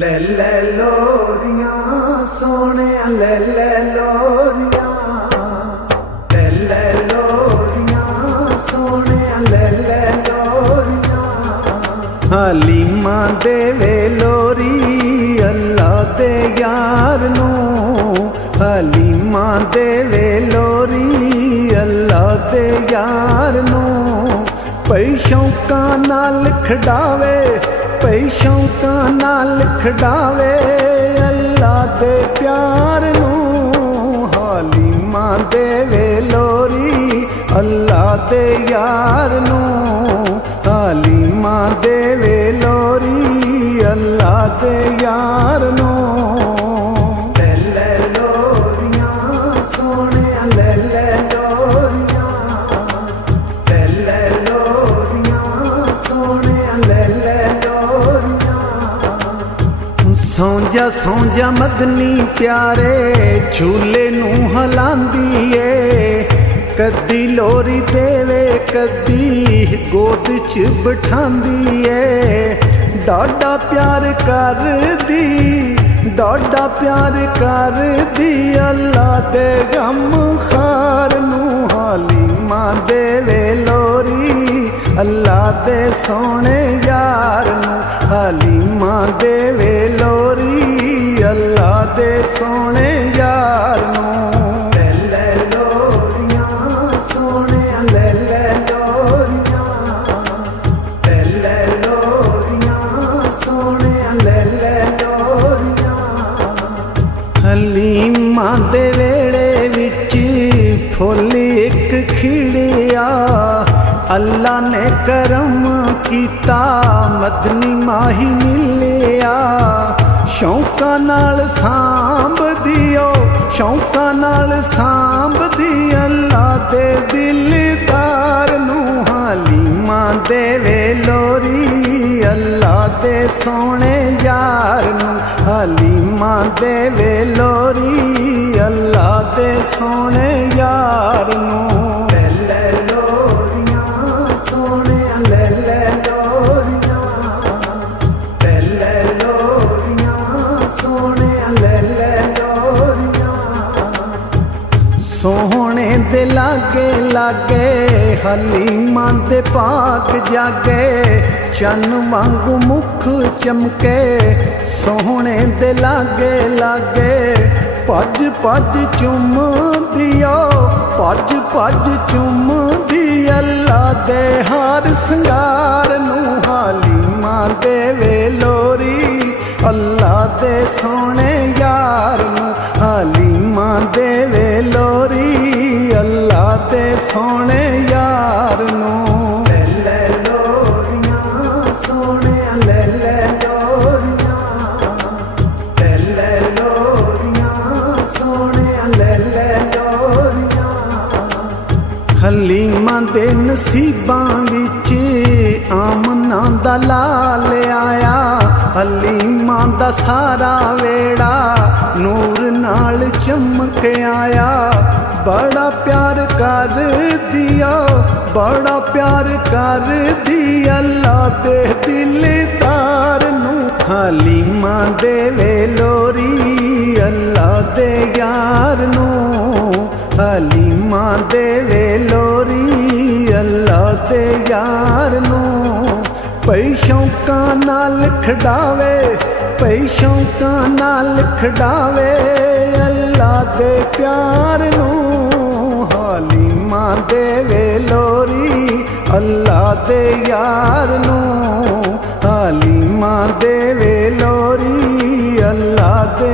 ले लोरियां सोने ले लोरियां ले लोरियां सोने ले लोरियां हलीमा देवे लोरी अल्लाह दे यार नू हलीमा देवे लोरी अल्लाह दे यार नू पई शौकां नाल खड़ावे पई शौकां नाल खड़ावे अल्लाह दे प्यार नू हलीमा देवे लोरी अल्लाह दे यार नू हलीमा देवे लोरी अल्लाह दे यार नू ले लोरियां सोने ले लोरियां ले लोरियां सोने ले सौ जा मदनी प्यारे झूले नू हलांदी ए कदी लोरी देवे कदी गोद च बिठांदी ए डाडा प्यार कर दी अल्लाह दे गम खार नू हलीमा देवे लोरी अल्लाह दे सोने यार नू हलीमा देवे लोरी अल्लाह दे सोने यार नू ले लोरियां सोने ले लोरियां ले लोरियां सोने ले लोरियां हलीमा दे वेड़े विच फुल एक खिड़िया अल्लाह ने करम कीता मदनी माही मिलिया शौकां नाल सांभ दियो शौकां नाल सांभ दी अल्लाह दे दिलदार नू हलीमा देवे लोरी अल्लाह दे सोने यार नू हलीमा देवे लोरी अल्लाह दे सोने यार नू सोने ले लोरियां ले लोरियां सोने ले लोरियां सोहने दे लागे लागे हलीमा दे पाक जागे चन वांगू मुख चमके सोहने दे लागे लागे भज भज चुम दियो भज चुम दी अल्लाह दे हार संगार नू हलीमा देवे लोरी अल्लाह दे सोने यार नू हलीमा देवे लोरी अल्लाह दे सोने यार नू ले लोरियां सोने ले लोरियां ले लोरियां सोने ले लोरियां हलीमा दे नसीबां विच आमना दा लाल आया हलीमा दा सारा वेड़ा नूर नाल चमक आया बड़ा प्यार कर दिया बड़ा प्यार कर दी अल्लाह दे दिलदार नू हलीमा देवे लोरी अल्लाह दे यार नू हलीमा देवे लोरी अल्लाह दे यार नू पई शौकां नाल खड़ावे पई शौकां नाल खड़ावे अल्लाह दे प्यार नू हलीमा देवे लोरी अल्लाह दे यार नू हलीमा देवे लोरी अल्लाह दे